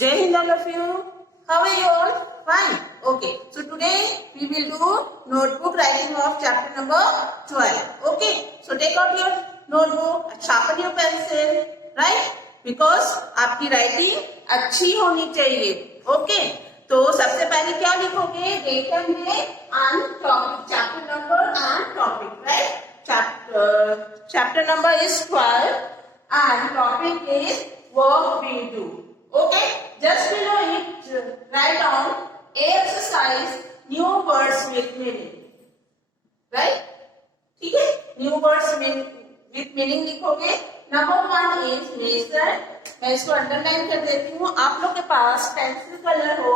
Jai Hind all of you. How are you all? Fine. Okay. So today we will do notebook writing of chapter number 12. Okay. So take out your notebook, sharpen your pencil, right? Because आपकी writing अच्छी होनी चाहिए. Okay. तो सबसे पहले क्या लिखोगे? Date and day and topic. Chapter number and topic, right? Chapter number is 12 and topic is work we do. Okay, just below it, write down exercise new words with meaning. Right? ठीक है? New words with meaning लिखोगे. Number 1 is measure. मैं इसको अंडरलाइन कर देती हूँ. आप लोग के पास पेंसिल कलर हो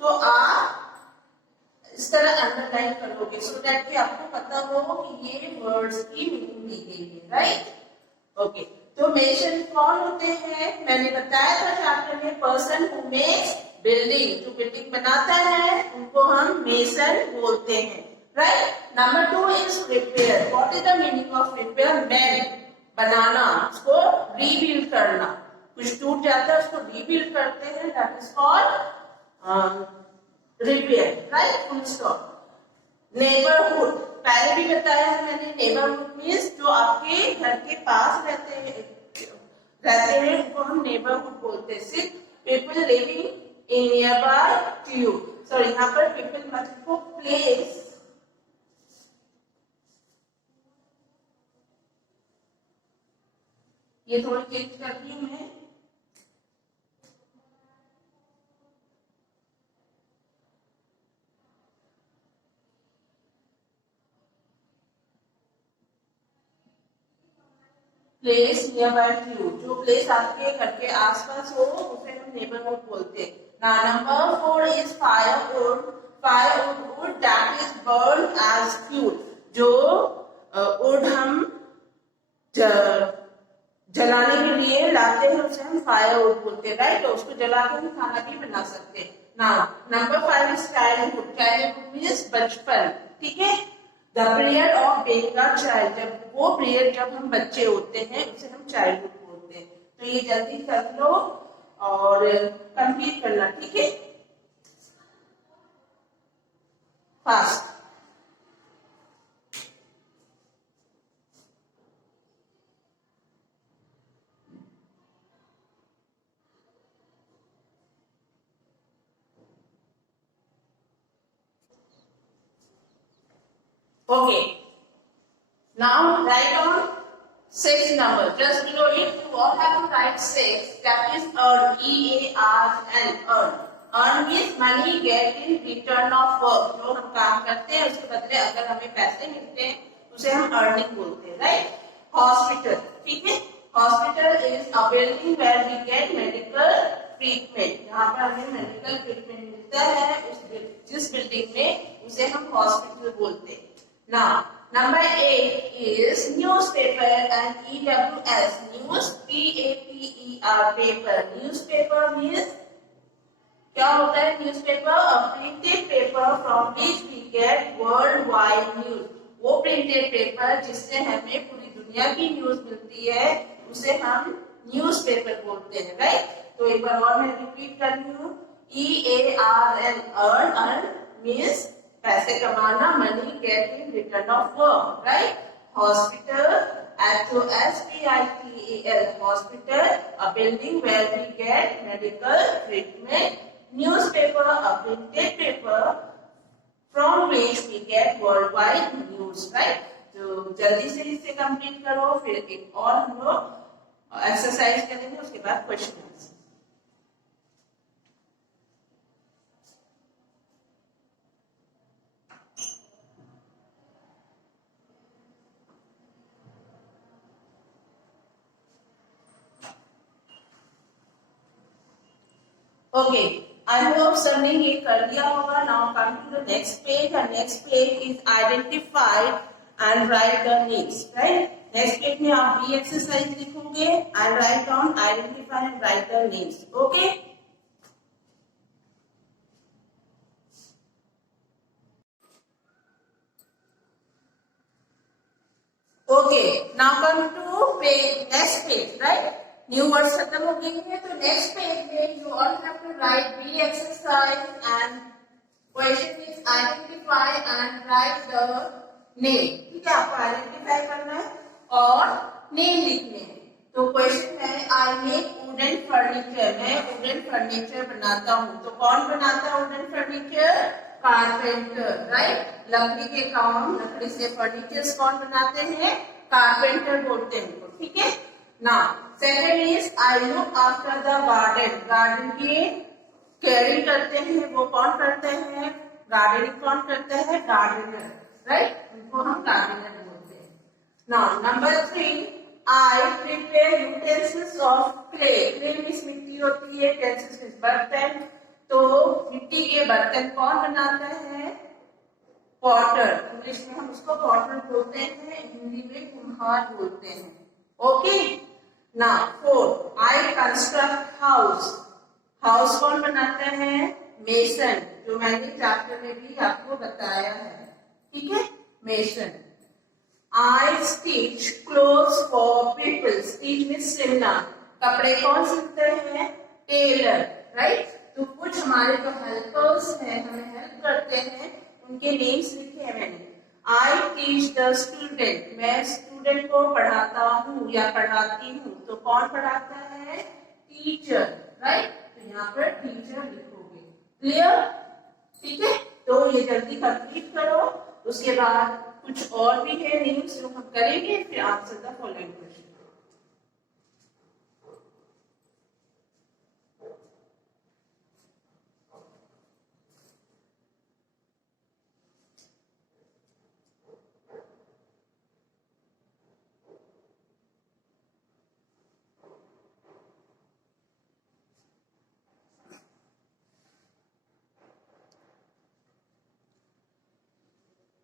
तो आप इस तरह अंडरलाइन करोगे सो दैट कि आपको पता हो कि ये वर्ड्स की मीनिंग दी गई है. राइट? ओके. तो मेसन कौन होते हैं? मैंने बताया था चैप्टर में, पर्सन हु मेक्स बिल्डिंग, जो बिल्डिंग बनाता है उनको हम मेसन बोलते हैं. Right? Number 2 is repair. What is the meaning of repair? Mend, बनाना, उसको रीबिल्ड करना. कुछ टूट जाता है उसको रीबिल्ड करते हैं, that is called repair. Right? Full stop. Neighbourhood, पहले भी बताया है मैंने, नेबरहुड मीन्स जो आपके घर के पास रहते हैं उनको हम नेबरहुड बोलते हैं. सिर्फ people living in near by two you. Sorry, यहाँ पर पीपल मतलब को प्लेस, ये थोड़ी चेंज करती हूँ मैं. प्लेस नियर बाय यू, जो प्लेस आपके घर के आसपास हो उसे हम नेबरहुड बोलते हैं. Number 4 is firewood. Firewood that is burn as fuel. जो वुड हम जलाने के लिए लाते हैं उसे हम फायरवुड बोलते हैं. राइट? तो उसको जला के हम खाना भी बना सकते हैं. नंबर 5 इज चाइल्डहुड. चाइल्डहुड मीन्स बचपन. ठीक है? The period of being a child, जब वो पीरियड जब हम बच्चे होते हैं उसे हम चाइल्डहुड बोलते हैं. तो ये जल्दी कर लो और कंप्लीट करना. ठीक है? Fast. Okay. Now write down 6 number. Just below it, you all have to write 6. That is earn. EARN. Earn. Earn means money get in return of work. जो हम काम करते हैं उसके बदले अगर हमें पैसे मिलते हैं उसे हम earning बोलते हैं. Right? Hospital. ठीक है? Hospital is a building where we get medical treatment. यहाँ पर हमें medical treatment मिलता है जिस बिल्डिंग में उसे हम हॉस्पिटल बोलते हैं. Now, number 8 is newspaper and EWS. News, P-A-P-E-R, paper. Newspaper means क्या होता है? Newspaper, a printed paper from which we get worldwide news. वो printed paper जिससे हमें पूरी दुनिया की न्यूज मिलती है उसे हम न्यूज़पेपर बोलते हैं. राइट? तो एक बार और मैं रिपीट कर रही हूँ. EARN, earn means पैसे कमाना, money get in return of work. Right? Hospital, HOSPITAL, hospital, a building where we get medical treatment. Newspaper, a printed paper from which we get worldwide news. Right? तो जल्दी से इसे कंप्लीट करो, फिर एक और हम लोग एक्सरसाइज करेंगे, उसके बाद क्वेश्चन. Okay, I hope सबने ये कर दिया होगा. Now come to the next page. And next page is identify and write the needs. Right? Next page में आप B exercise लिखोगे and write down identify and write the needs. Okay? Okay. Now come to page, next page. Right? New words खत्म हो गए हैं, तो next page में you all have to write B exercise and question is identify and write the name. ठीक है, आपको आइडेंटिफाई करना है और नेम लिखने हैं। तो क्वेश्चन है आई मेक वुडन फर्नीचर, मैं वुडन फर्नीचर बनाता हूँ। तो कौन बनाता है वुडन फर्नीचर? Carpenter, right. लकड़ी के काम, लकड़ी से फर्नीचर्स कौन बनाते हैं? कारपेंटर बोलते हैं, ठीक है ना। Second is I look after the garden, garden की केयरिंग करते हैं, वो कौन करते हैं? गार्डनिंग कौन करते हैं? गार्डनर, राइट, उनको हम गार्डनर बोलते हैं। Now number 3, I prepare utensils of clay, clay means मिट्टी होती है, यूटेंसिल्स मींस बर्तन, तो मिट्टी के बर्तन कौन बनाता है? पॉटर, इंग्लिश में हम उसको पॉटर बोलते हैं, हिंदी में कुम्हार बोलते हैं। ओके ना। 4, आई कंस्ट्रक्ट हाउस, हाउस कौन बनाता है? मेसन, जो मैंने चैप्टर में भी आपको बताया है, ठीक है, mason. I stitch clothes for people, stitch means सिलना, कपड़े कौन सिलते हैं? Tailor, right. तो कुछ हमारे जो हेल्पर्स हैं, हमें हेल्प करते हैं, उनके नेम्स लिखे हैं मैंने। आई टीच द स्टूडेंट, मैं स्टूडेंट को पढ़ाता हूँ या पढ़ाती हूँ, तो कौन पढ़ाता है? Teacher, right. तो यहाँ पर टीचर लिखोगे, क्लियर, ठीक है। तो ये जल्दी कंप्लीट करो, उसके बाद कुछ और भी है नेम्स जो हम करेंगे, फिर answer the following question.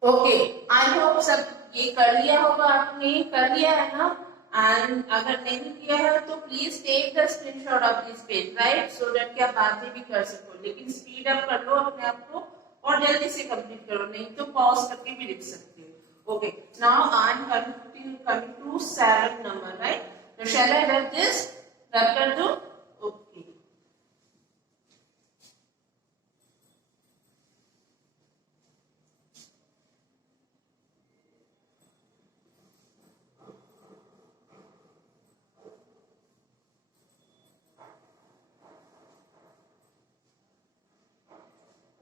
Okay, I hope सब ये कर लिया होगा, आपने कर लिया है ना। एंड अगर नहीं किया है तो please take the screenshot of this page, right, so that कि आप बातें भी कर सको। लेकिन स्पीड अप कर लो अपने आप को और जल्दी से कंप्लीट करो, नहीं तो पॉज करके भी लिख सकते हो। Okay, now I am coming to 7 number, right. तो shall I rub this, rub कर दो। Okay,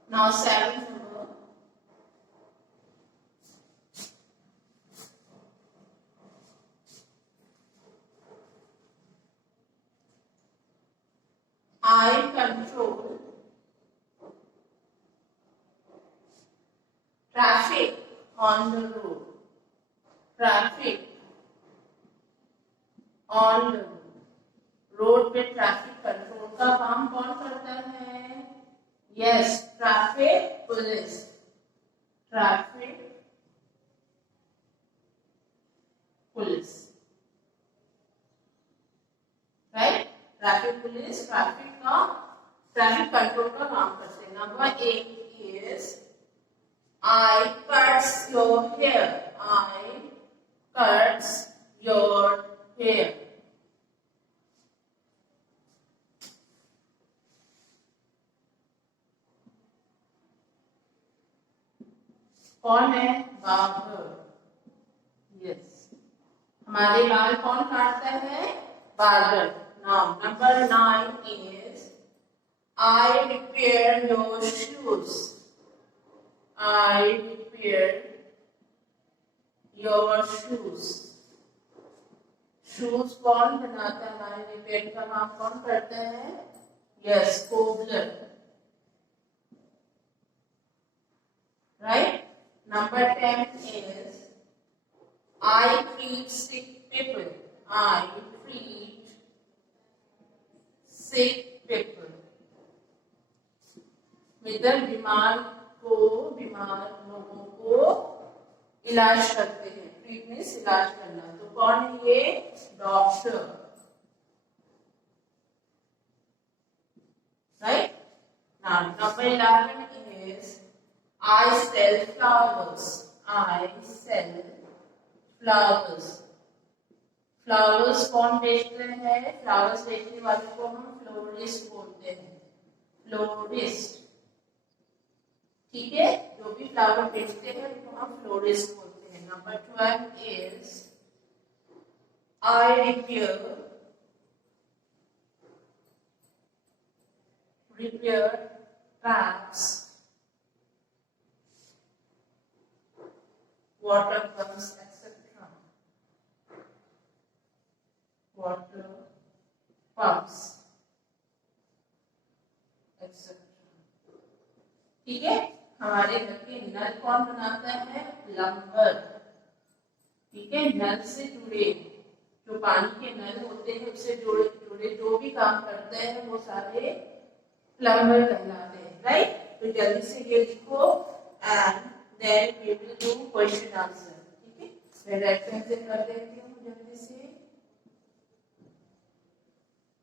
now 7 number. I control traffic on the road. Traffic on the road पे ट्रैफिक कंट्रोल का काम कौन करता है? Yes, traffic police, traffic police, right. Traffic police traffic control का काम करते हैं। नंबर 8 is I cuts your hair. I cuts your hair. कौन है? बार्बर, यस, हमारे बाल कौन काटता है? Barber. Now number 9 is I repair your shoes. I repair your shoes. Shoes कौन बनाता है? हमारे रिपेयर का काम कौन करता है? Yes, cobbler, right. Number 10 is I treat sick people. I treat sick people. मित्र बीमार लोगों को इलाज करते हैं, ट्रीटमेंट इलाज करना। तो कौन है ये? Doctor, right. Now number 11 is I sell flowers. I sell flowers. Flowers कौन बेचते हैं? फ्लावर्स बेचने वाले को हम फ्लोरिस्ट बोलते हैं, फ्लोरिस्ट। ठीक है, जो भी फ्लावर बेचते हैं उनको हम फ्लोरिस्ट बोलते हैं। नंबर 12 is I repair taps, water pumps, etc. Water pumps, etc. ठीक है, हमारे घर के नल कौन बनाता है? प्लम्बर। ठीक है, नल से जुड़े जो पानी के नल होते हैं उससे जुड़े जुड़े जो भी काम करते हैं वो सारे प्लम्बर कहलाते हैं, राइट? तो जल्दी से ये लिखो and then we will do question answer. ठीक है, मैं रेड पेन से कर देती हूँ जल्दी से,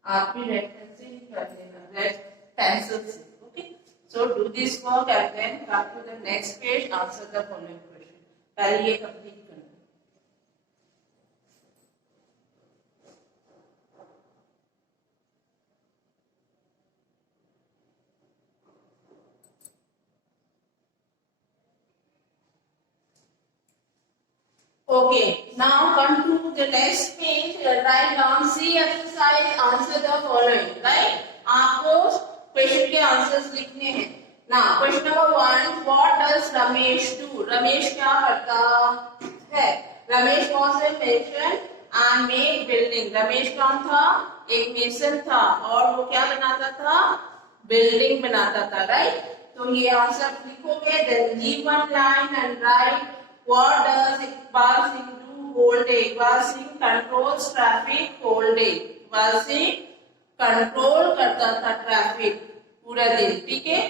आप भी रेड पेन से ही कर देना, रेड पेंसिल से। Okay, so do this work and then come to the next page, answer the following question. पहले ये कंप्लीट करना। Okay, now come to the next page. Write down C exercise. Answer the following. Right? आपको क्वेश्चन के आंसर्स लिखने हैं। Now, question number 1. What does Ramesh do? Ramesh क्या करता है? Ramesh was a mason and made building. Ramesh कौन था? एक मेसन था और वो क्या बनाता था? बिल्डिंग बनाता था, राइट? तो ये आंसर लिखोगे, then leave one line and write what does Iqbal Singh do whole day? Iqbal Singh controls traffic whole day. Iqbal Singh control करता था ट्रैफिक पूरा दिन, ठीक है?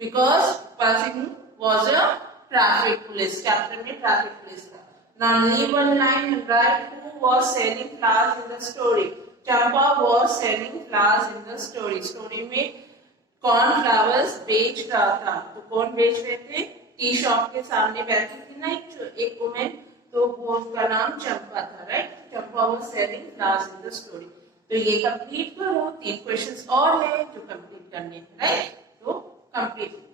Because Iqbal Singh was a traffic police. Chapter में ट्रैफिक पुलिस था। Now leave one line and write who was selling flowers in the story. Champa was selling flowers in the story. Story में कौन फ्लावर्स बेच रहा था? तो कौन बेच रहे थे? टी शॉप के सामने बैठी थी ना एक वुमेन, तो वो उसका नाम चंपा था, राइट? चंपा was selling flowers in the story. तो ये कंप्लीट करो, 3 क्वेश्चंस और है जो कंप्लीट करने हैं, राइट? तो कंप्लीट।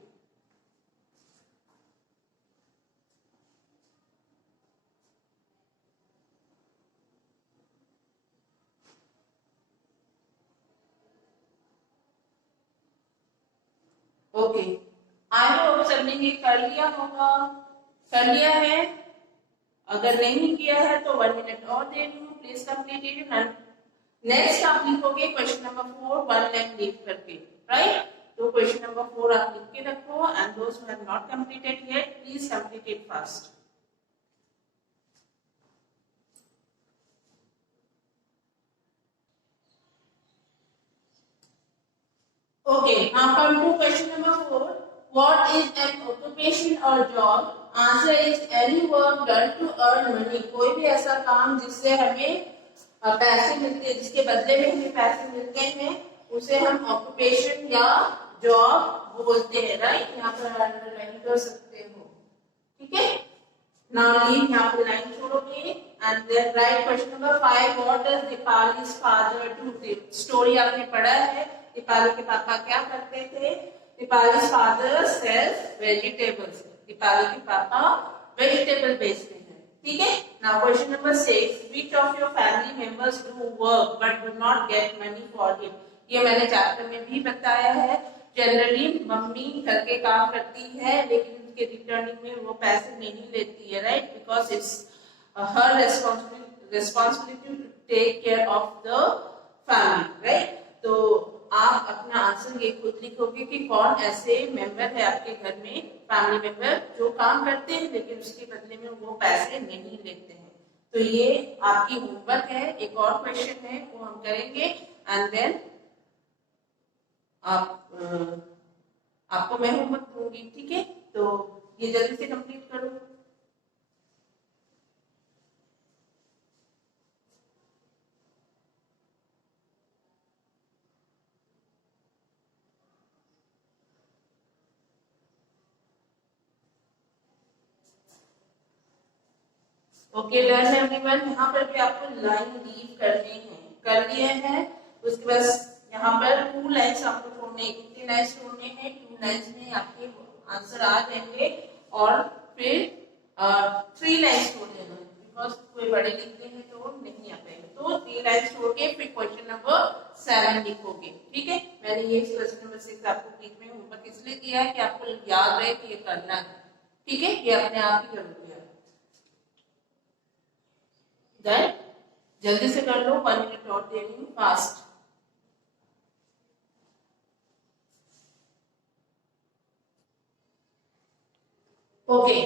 ओके, आई होप सबने ये कर लिया होगा। कर लिया है? अगर नहीं किया है तो 1 मिनट और दे दूं, प्लीज कंप्लीट इट। नेक्स्ट आप लिखोगे क्वेश्चन नंबर 4 1 लाइन लीव करके, राइट? तो क्वेश्चन नंबर 4 आप लिख के रखो and those who have not completed yet please complete it fast. Okay, now come to question number 4. What is an occupation or job? Answer is any work done to earn money. कोई भी ऐसा काम जिससे हमें पैसे मिलते हैं, जिसके बदले में हमें पैसे मिलते हैं, उसे हम ऑक्यूपेशन या जॉब बोलते हैं, राइट? यहाँ पर अंडरलाइन कर सकते हो, ठीक है? Now leave यहाँ पर लाइन छोड़ोगे and then write question number 5. What does Dipali's father do? Story आपने पढ़ा है, दीपाली के पापा क्या करते थे? Dipali's father sells vegetables. Deepali के पापा वेजिटेबल बेचते हैं, ठीक है? Now question number 6. Which of your family members do work but do not get money for it? ये मैंने चैप्टर में भी बताया है। जनरली मम्मी घर के काम करती है लेकिन उसके रिटर्निंग में वो पैसे नहीं लेती है, right? Because it's her responsibility to take care of the family, right? तो आप अपना आंसर ये खुद लिखोगे कि कौन ऐसे मेंबर है आपके घर में, फैमिली मेंबर, जो काम करते हैं लेकिन उसके बदले में वो पैसे नहीं लेते हैं। तो ये आपकी होमवर्क है। एक और क्वेश्चन है वो हम करेंगे एंड देन आपको मैं होमवर्क दूंगी, ठीक है? तो ये जल्दी से कंप्लीट करो। Okay done everyone. यहाँ पर भी आपको लाइन लीव करने हैं, कर लिए हैं। उसके बाद यहाँ पर 2 लाइन्स आपको छोड़ने हैं। कितने लाइन्स छोड़ने हैं? 2 लाइन्स में आपके आंसर आ जाएंगे। और फिर 3 लाइन्स छोड़ देना, बिकॉज कोई बड़े लिखते हैं तो नहीं आ पाएंगे। तो 3 लाइन्स छोड़ के फिर क्वेश्चन नंबर 7 लिखोगे। ठीक है, मैंने ये क्वेश्चन नंबर 6 आपको बीच में होमवर्क इसलिए किया है कि आपको याद रहे कि ये करना है। ठीक है, ये अपने आप ही कर दिया। देन जल्दी से कर लो, 1 मिनट और दे रही हूँ, फास्ट। ओके,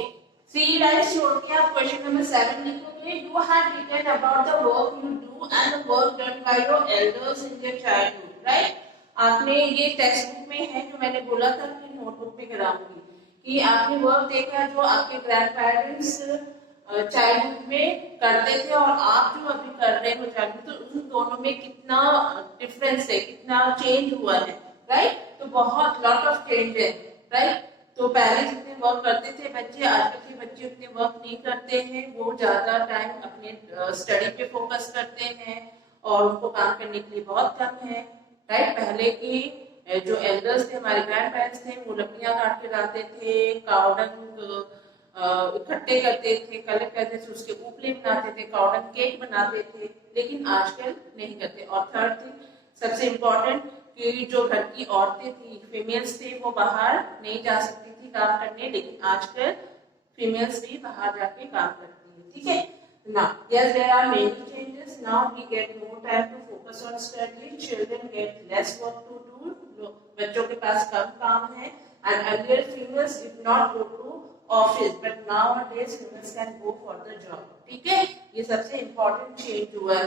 3 लाइन्स छोड़ के आप क्वेश्चन नंबर 7 लिखोगे। You have written about the work you do and the work done by your elders in their childhood, right. आपने ये टेक्स्ट बुक में है, जो मैंने बोला था कि नोटबुक में कराऊंगी, कि आपने वर्क देखा जो आपके ग्रैंड पेरेंट्स चाइल्डहुड में करते थे और आप जो अभी कर रहे हो चाइल्डहुड, तो उन दोनों में कितना डिफरेंस है, कितना चेंज हुआ है, राइट। तो बहुत लॉट ऑफ चेंज है, राइट। तो पहले जितने वर्क करते थे बच्चे, आजकल के बच्चे उतने वर्क नहीं करते हैं। वो ज्यादा टाइम अपने स्टडी पे फोकस करते हैं और उनको काम करने के लिए बहुत कम है, राइट। पहले की जो एल्डर्स थे, हमारे ग्रैंड पेरेंट्स थे, वो लकड़ियां काट के लाते थे, कावड़न इकट्ठे करते थे, कलेक्ट करते थे, उसके उपले बनाते थे, कावड़न केक बनाते थे, लेकिन आजकल नहीं करते। और थर्ड थिंग, सबसे इम्पोर्टेंट, कि जो घर की औरतें थी, फीमेल्स थे, वो बाहर नहीं जा सकती थी काम करने, लेकिन आजकल फीमेल्स भी बाहर जाके काम करती है। ठीक है ना। Yes, there are many changes. Now we get more time to focus on study. Children get less work to do. बच्चों के पास कम काम है। And earlier females did not go to office, but nowadays females can go for the job. ठीक है, ये सबसे important change हुआ है।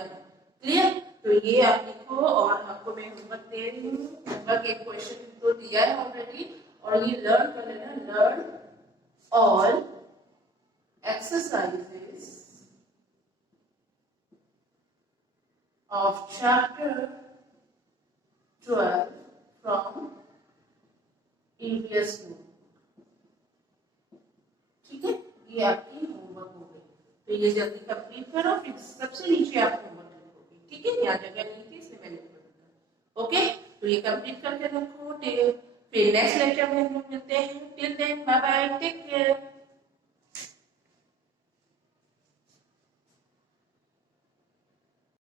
क्लियर? तो ये आप लिखो और आपको मैं होमवर्क दे रही हूँ। होमवर्क एक क्वेश्चन तो दिया है ऑलरेडी, और ये लर्न कर लेना। Learn all exercises of chapter 12 from EVS book। ठीक है, ये आपकी होमवर्क हो गई। तो ये जल्दी कंप्लीट करो, फिर सबसे नीचे आप होमवर्क लिखोगे। ठीक है, यहाँ जगह नहीं थी इसलिए मैंने लिखा। ओके, तो ये कंप्लीट करके रखो। फिर नेक्स्ट लेक्चर में हम लोग मिलते हैं। Till then bye bye, take care.